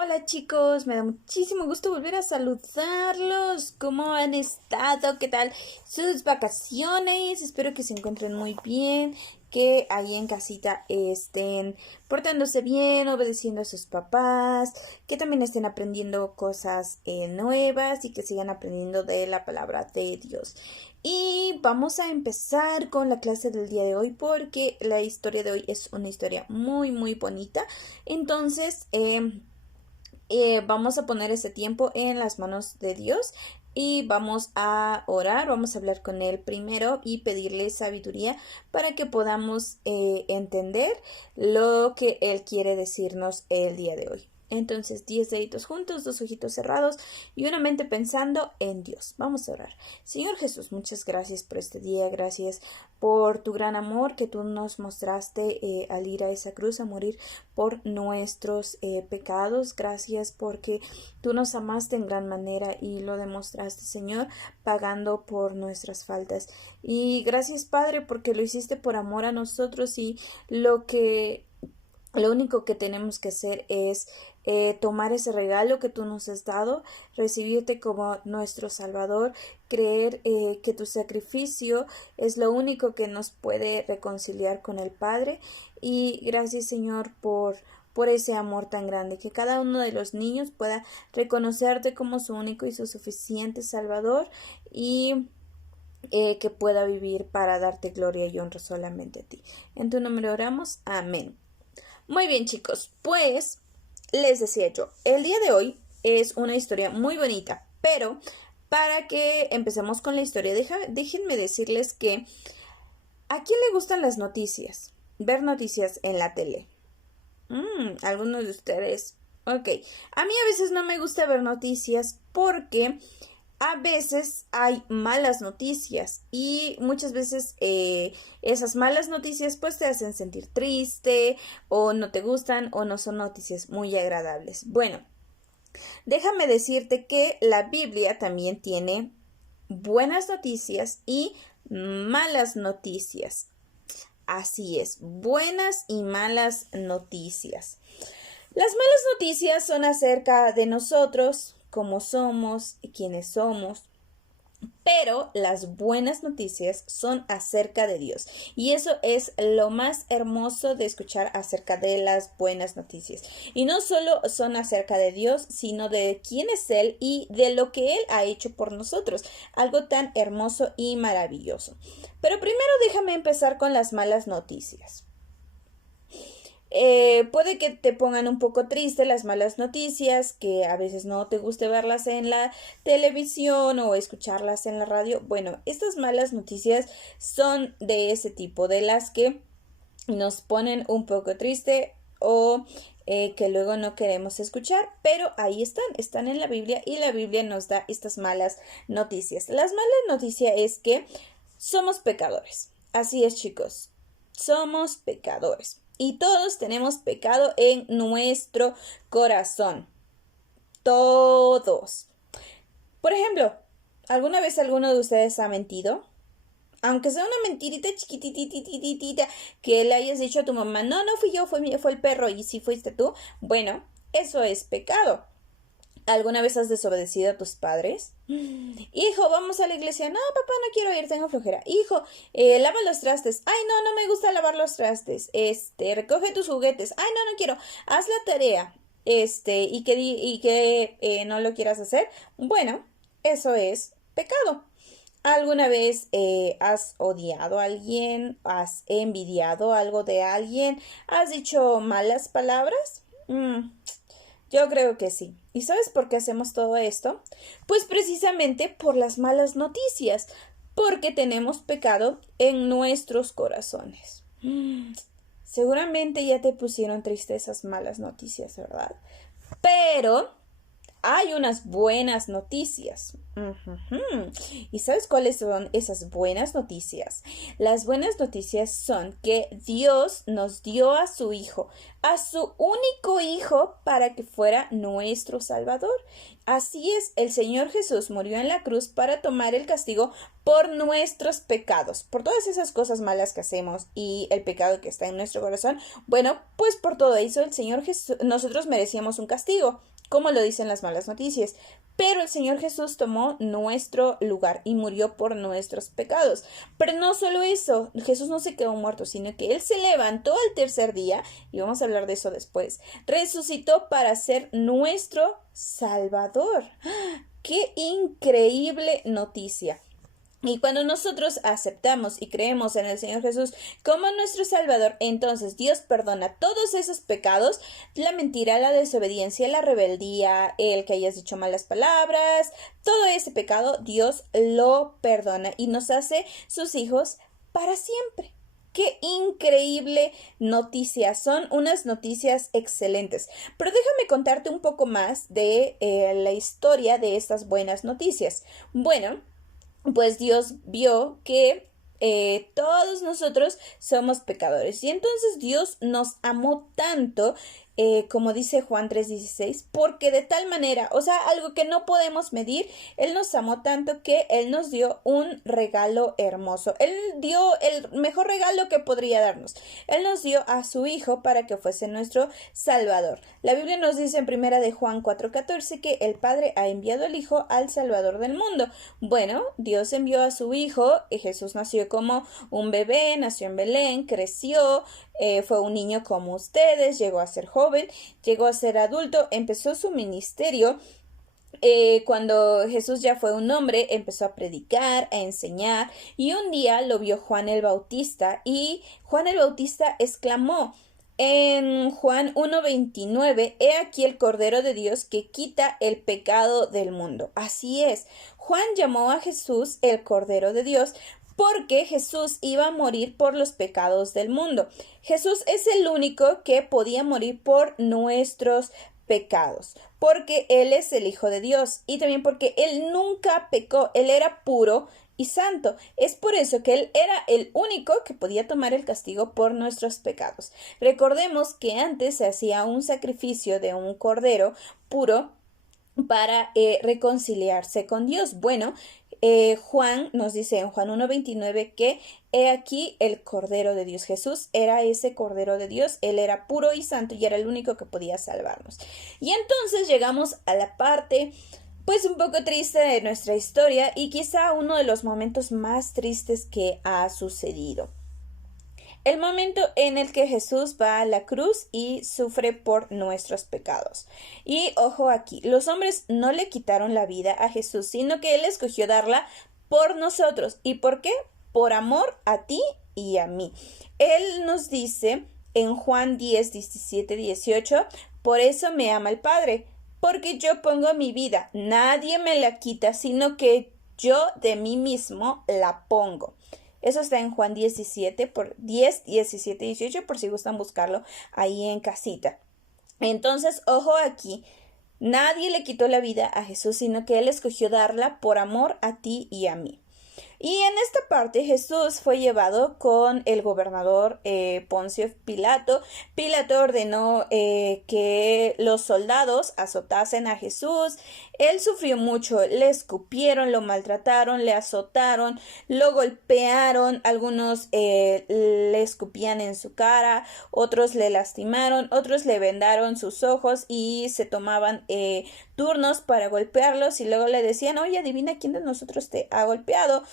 Hola chicos, me da muchísimo gusto volver a saludarlos. ¿Cómo han estado? ¿Qué tal sus vacaciones? Espero que se encuentren muy bien, que ahí en casita estén portándose bien, obedeciendo a sus papás, que también estén aprendiendo cosas nuevas y que sigan aprendiendo de la palabra de Dios. Y vamos a empezar con la clase del día de hoy porque la historia de hoy es una historia muy bonita. Entonces, vamos a poner ese tiempo en las manos de Dios y vamos a orar, vamos a hablar con Él primero y pedirle sabiduría para que podamos entender lo que Él quiere decirnos el día de hoy. Entonces, 10 deditos juntos, 2 ojitos cerrados y una mente pensando en Dios. Vamos a orar. Señor Jesús, muchas gracias por este día, gracias por tu gran amor que tú nos mostraste al ir a esa cruz a morir por nuestros pecados. Gracias porque tú nos amaste en gran manera y lo demostraste, Señor, pagando por nuestras faltas. Y gracias, Padre, porque lo hiciste por amor a nosotros y lo único que tenemos que hacer es tomar ese regalo que tú nos has dado, recibirte como nuestro Salvador, creer que tu sacrificio es lo único que nos puede reconciliar con el Padre. Y gracias, Señor, por ese amor tan grande, que cada uno de los niños pueda reconocerte como su único y su suficiente Salvador y que pueda vivir para darte gloria y honra solamente a ti. En tu nombre oramos. Amén. Muy bien, chicos, pues les decía yo, el día de hoy es una historia muy bonita, pero para que empecemos con la historia, déjenme decirles que ¿a quién le gustan las noticias? Ver noticias en la tele. Algunos de ustedes. Ok, a mí a veces no me gusta ver noticias porque a veces hay malas noticias y muchas veces esas malas noticias pues te hacen sentir triste o no te gustan o no son noticias muy agradables. Bueno, déjame decirte que la Biblia también tiene buenas noticias y malas noticias. Así es, buenas y malas noticias. Las malas noticias son acerca de nosotros, cómo somos y quiénes somos. Pero las buenas noticias son acerca de Dios. Y eso es lo más hermoso de escuchar acerca de las buenas noticias. Y no solo son acerca de Dios, sino de quién es Él y de lo que Él ha hecho por nosotros. Algo tan hermoso y maravilloso. Pero primero déjame empezar con las malas noticias. Puede que te pongan un poco triste las malas noticias, que a veces no te guste verlas en la televisión o escucharlas en la radio. Bueno, estas malas noticias son de ese tipo, de las que nos ponen un poco triste o que luego no queremos escuchar, pero ahí están en la Biblia y la Biblia nos da estas malas noticias. Las malas noticias es que somos pecadores. Así es, chicos. Somos pecadores. Y todos tenemos pecado en nuestro corazón. Todos. Por ejemplo, ¿alguna vez alguno de ustedes ha mentido? Aunque sea una mentirita chiquititititita que le hayas dicho a tu mamá, no, no fui yo, fue el perro y si fuiste tú, bueno, eso es pecado. ¿Alguna vez has desobedecido a tus padres? Hijo, vamos a la iglesia. No, papá, no quiero ir, tengo flojera. Hijo, lava los trastes. Ay, no, no me gusta lavar los trastes. Recoge tus juguetes. Ay, no, no quiero. Haz la tarea. Y que no lo quieras hacer. Bueno, eso es pecado. ¿Alguna vez has odiado a alguien? ¿Has envidiado algo de alguien? ¿Has dicho malas palabras? Yo creo que sí. ¿Y sabes por qué hacemos todo esto? Pues precisamente por las malas noticias, porque tenemos pecado en nuestros corazones. Seguramente ya te pusieron triste esas malas noticias, ¿verdad? Pero hay unas buenas noticias. ¿Y sabes cuáles son esas buenas noticias? Las buenas noticias son que Dios nos dio a su Hijo, a su único Hijo para que fuera nuestro Salvador. Así es, el Señor Jesús murió en la cruz para tomar el castigo por nuestros pecados, por todas esas cosas malas que hacemos y el pecado que está en nuestro corazón. Bueno, pues por todo eso el Señor Jesús, nosotros merecíamos un castigo, como lo dicen las malas noticias. Pero el Señor Jesús tomó nuestro lugar y murió por nuestros pecados. Pero no solo eso, Jesús no se quedó muerto, sino que Él se levantó al tercer día, y vamos a hablar de eso después. Resucitó para ser nuestro Salvador. ¡Qué increíble noticia! Y cuando nosotros aceptamos y creemos en el Señor Jesús como nuestro Salvador, entonces Dios perdona todos esos pecados, la mentira, la desobediencia, la rebeldía, el que hayas dicho malas palabras, todo ese pecado Dios lo perdona y nos hace sus hijos para siempre. ¡Qué increíble noticia! Son unas noticias excelentes. Pero déjame contarte un poco más de la historia de estas buenas noticias. Bueno, pues Dios vio que todos nosotros somos pecadores y entonces Dios nos amó tanto, como dice Juan 3:16, porque de tal manera, o sea, algo que no podemos medir, Él nos amó tanto que Él nos dio un regalo hermoso. Él dio el mejor regalo que podría darnos. Él nos dio a su Hijo para que fuese nuestro Salvador. La Biblia nos dice en primera de Juan 4:14 que el Padre ha enviado al Hijo al Salvador del mundo. Bueno, Dios envió a su Hijo y Jesús nació como un bebé, nació en Belén, creció, fue un niño como ustedes, llegó a ser joven, llegó a ser adulto, empezó su ministerio. Cuando Jesús ya fue un hombre, empezó a predicar, a enseñar, y un día lo vio Juan el Bautista, y Juan el Bautista exclamó en Juan 1:29, he aquí el Cordero de Dios que quita el pecado del mundo. Así es, Juan llamó a Jesús el Cordero de Dios porque Jesús iba a morir por los pecados del mundo. Jesús es el único que podía morir por nuestros pecados, porque Él es el Hijo de Dios y también porque Él nunca pecó, Él era puro y santo. Es por eso que Él era el único que podía tomar el castigo por nuestros pecados. Recordemos que antes se hacía un sacrificio de un cordero puro para reconciliarse con Dios. Bueno, Juan nos dice en Juan 1:29 que he aquí el Cordero de Dios. Jesús era ese Cordero de Dios, Él era puro y santo y era el único que podía salvarnos. Y entonces llegamos a la parte pues un poco triste de nuestra historia y quizá uno de los momentos más tristes que ha sucedido. El momento en el que Jesús va a la cruz y sufre por nuestros pecados. Y ojo aquí, los hombres no le quitaron la vida a Jesús, sino que Él escogió darla por nosotros. ¿Y por qué? Por amor a ti y a mí. Él nos dice en Juan 10:17-18, por eso me ama el Padre, porque yo pongo mi vida, nadie me la quita, sino que yo de mí mismo la pongo. Eso está en Juan 10:17-18, por si gustan buscarlo ahí en casita. Entonces, ojo aquí, nadie le quitó la vida a Jesús, sino que Él escogió darla por amor a ti y a mí. Y en esta parte Jesús fue llevado con el gobernador Poncio Pilato. Pilato ordenó que los soldados azotasen a Jesús. Él sufrió mucho, le escupieron, lo maltrataron, le azotaron, lo golpearon, algunos le escupían en su cara, otros le lastimaron, otros le vendaron sus ojos y se tomaban turnos para golpearlos y luego le decían, oye, adivina quién de nosotros te ha golpeado.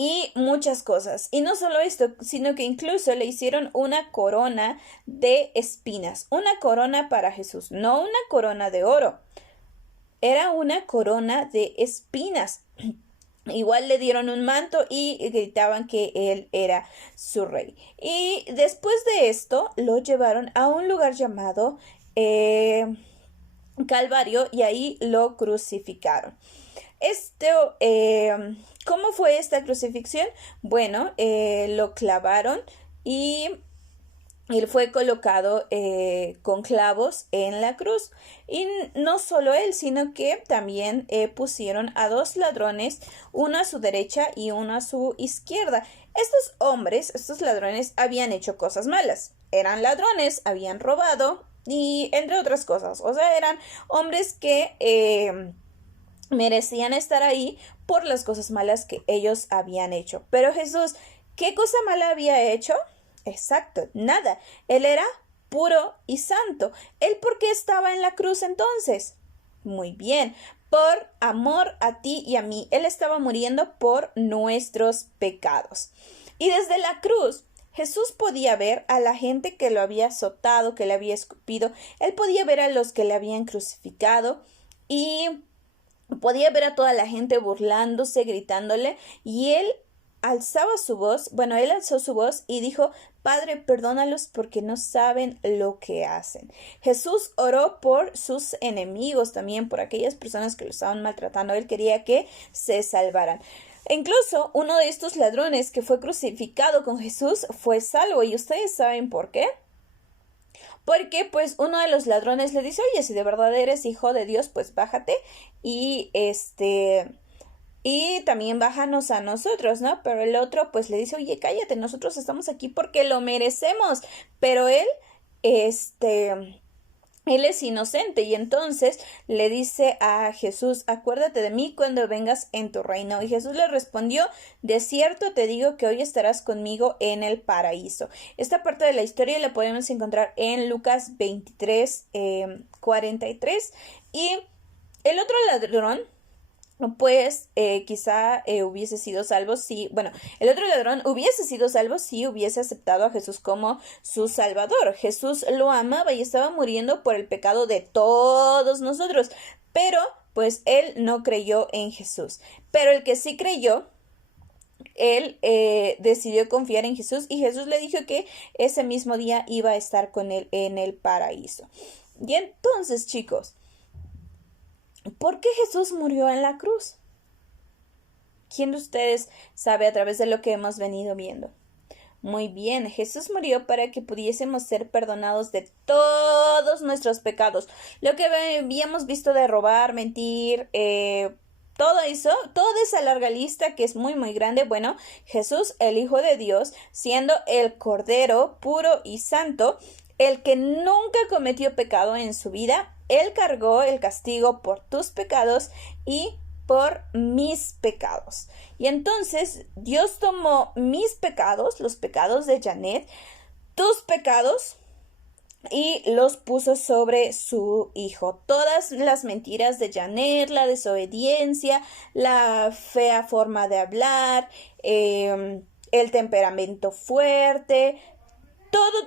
Y muchas cosas. Y no solo esto, sino que incluso le hicieron una corona de espinas. Una corona para Jesús, no una corona de oro. Era una corona de espinas. Igual le dieron un manto y gritaban que él era su rey. Y después de esto lo llevaron a un lugar llamado Calvario y ahí lo crucificaron. ¿Cómo fue esta crucifixión? Bueno, lo clavaron y él fue colocado con clavos en la cruz. Y no solo él, sino que también pusieron a dos ladrones, uno a su derecha y uno a su izquierda. Estos hombres, estos ladrones, habían hecho cosas malas. eran ladrones, habían robado y entre otras cosas. O sea, eran hombres que merecían estar ahí por las cosas malas que ellos habían hecho. Pero Jesús, ¿qué cosa mala había hecho? Exacto, nada. Él era puro y santo. ¿Él por qué estaba en la cruz entonces? Muy bien, por amor a ti y a mí. Él estaba muriendo por nuestros pecados. Y desde la cruz, Jesús podía ver a la gente que lo había azotado, que le había escupido. Él podía ver a los que le habían crucificado y podía ver a toda la gente burlándose, gritándole, y él alzaba su voz, bueno, él alzó su voz y dijo: Padre, perdónalos porque no saben lo que hacen. Jesús oró por sus enemigos también, por aquellas personas que lo estaban maltratando. Él quería que se salvaran. E incluso uno de estos ladrones que fue crucificado con Jesús fue salvo. ¿Y ustedes saben por qué? Porque pues uno de los ladrones le dice: oye, si de verdad eres hijo de Dios, pues bájate y y también bájanos a nosotros, ¿no? Pero el otro pues le dice: oye, cállate, nosotros estamos aquí porque lo merecemos. Pero él es inocente y entonces le dice a Jesús: acuérdate de mí cuando vengas en tu reino. Y Jesús le respondió: de cierto te digo que hoy estarás conmigo en el paraíso. Esta parte de la historia la podemos encontrar en Lucas 23, 43. Y el otro ladrón, pues quizá hubiese sido salvo si, bueno, el otro ladrón hubiese sido salvo si hubiese aceptado a Jesús como su Salvador. Jesús lo amaba y estaba muriendo por el pecado de todos nosotros, pero pues él no creyó en Jesús. Pero el que sí creyó, él decidió confiar en Jesús y Jesús le dijo que ese mismo día iba a estar con él en el paraíso. Y entonces, chicos, ¿por qué Jesús murió en la cruz? ¿Quién de ustedes sabe a través de lo que hemos venido viendo? Muy bien, Jesús murió para que pudiésemos ser perdonados de todos nuestros pecados. Lo que habíamos visto de robar, mentir, todo eso, toda esa larga lista que es muy muy grande. Bueno, Jesús, el Hijo de Dios, siendo el Cordero puro y santo, el que nunca cometió pecado en su vida, él cargó el castigo por tus pecados y por mis pecados. Y entonces Dios tomó mis pecados, los pecados de Janet, tus pecados, y los puso sobre su hijo. Todas las mentiras de Janet, la desobediencia, la fea forma de hablar, el temperamento fuerte,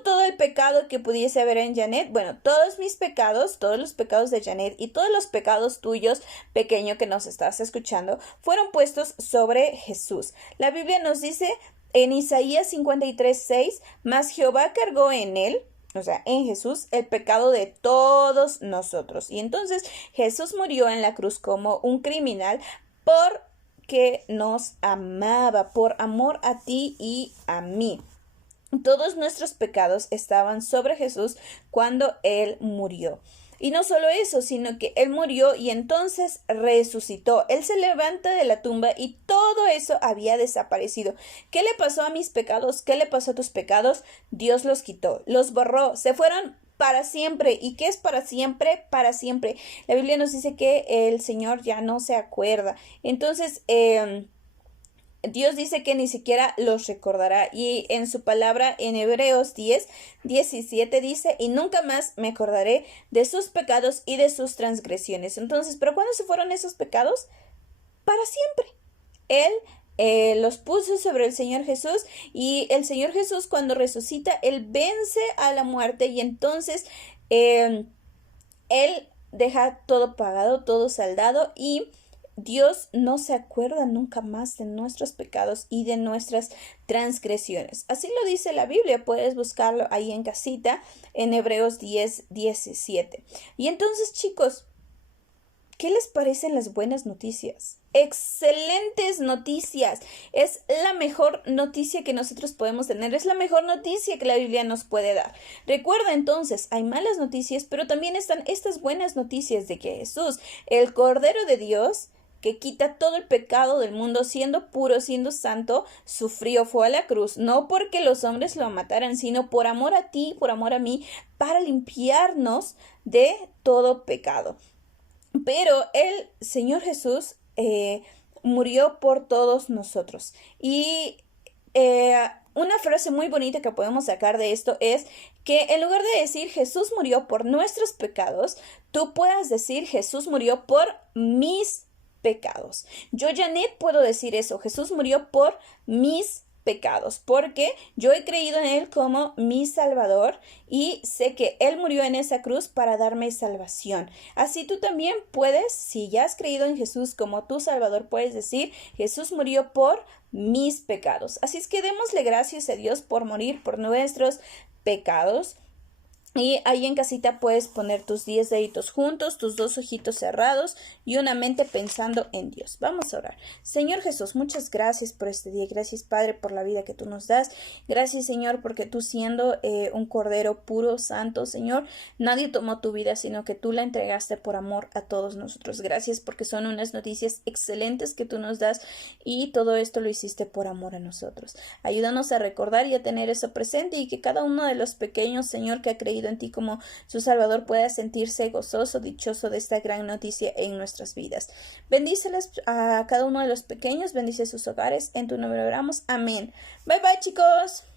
todo el pecado que pudiese haber en Janet, bueno, todos mis pecados, todos los pecados de Janet y todos los pecados tuyos, pequeño que nos estás escuchando, fueron puestos sobre Jesús. La Biblia nos dice en Isaías 53:6, mas Jehová cargó en él, o sea, en Jesús, el pecado de todos nosotros. Y entonces Jesús murió en la cruz como un criminal porque nos amaba, por amor a ti y a mí. Todos nuestros pecados estaban sobre Jesús cuando Él murió. Y no solo eso, sino que Él murió y entonces resucitó. Él se levanta de la tumba y todo eso había desaparecido. ¿Qué le pasó a mis pecados? ¿Qué le pasó a tus pecados? Dios los quitó, los borró, se fueron para siempre. ¿Y qué es para siempre? Para siempre. La Biblia nos dice que el Señor ya no se acuerda. Entonces, Dios dice que ni siquiera los recordará, y en su palabra en Hebreos 10:17 dice: y nunca más me acordaré de sus pecados y de sus transgresiones. Entonces, ¿pero cuándo se fueron esos pecados? Para siempre. Él los puso sobre el Señor Jesús, y el Señor Jesús, cuando resucita, Él vence a la muerte, y entonces Él deja todo pagado, todo saldado, y Dios no se acuerda nunca más de nuestros pecados y de nuestras transgresiones. Así lo dice la Biblia, puedes buscarlo ahí en casita, en Hebreos 10:17. Y entonces, chicos, ¿qué les parecen las buenas noticias? Excelentes noticias. Es la mejor noticia que nosotros podemos tener. Es la mejor noticia que la Biblia nos puede dar. Recuerda entonces, hay malas noticias, pero también están estas buenas noticias de que Jesús, el Cordero de Dios, que quita todo el pecado del mundo, siendo puro, siendo santo, sufrió, fue a la cruz, no porque los hombres lo mataran, sino por amor a ti, por amor a mí, para limpiarnos de todo pecado. Pero el Señor Jesús murió por todos nosotros. Y una frase muy bonita que podemos sacar de esto es que en lugar de decir Jesús murió por nuestros pecados, tú puedas decir Jesús murió por mis pecados. Yo, Janet, puedo decir eso. Jesús murió por mis pecados, porque yo he creído en Él como mi Salvador y sé que Él murió en esa cruz para darme salvación. Así tú también puedes, si ya has creído en Jesús como tu Salvador, puedes decir Jesús murió por mis pecados. Así es que démosle gracias a Dios por morir por nuestros pecados. Y ahí en casita puedes poner tus 10 deditos juntos, tus 2 ojitos cerrados y una mente pensando en Dios. Vamos a orar. Señor Jesús, muchas gracias por este día. Gracias, Padre, por la vida que tú nos das. Gracias, Señor, porque tú siendo un cordero puro, santo, Señor, nadie tomó tu vida, sino que tú la entregaste por amor a todos nosotros. Gracias porque son unas noticias excelentes que tú nos das y todo esto lo hiciste por amor a nosotros. Ayúdanos a recordar y a tener eso presente y que cada uno de los pequeños, Señor, que ha creído en ti como su Salvador pueda sentirse gozoso, dichoso de esta gran noticia en nuestras vidas. Bendíceles a cada uno de los pequeños, bendice sus hogares, en tu nombre oramos, amén. Bye bye, chicos.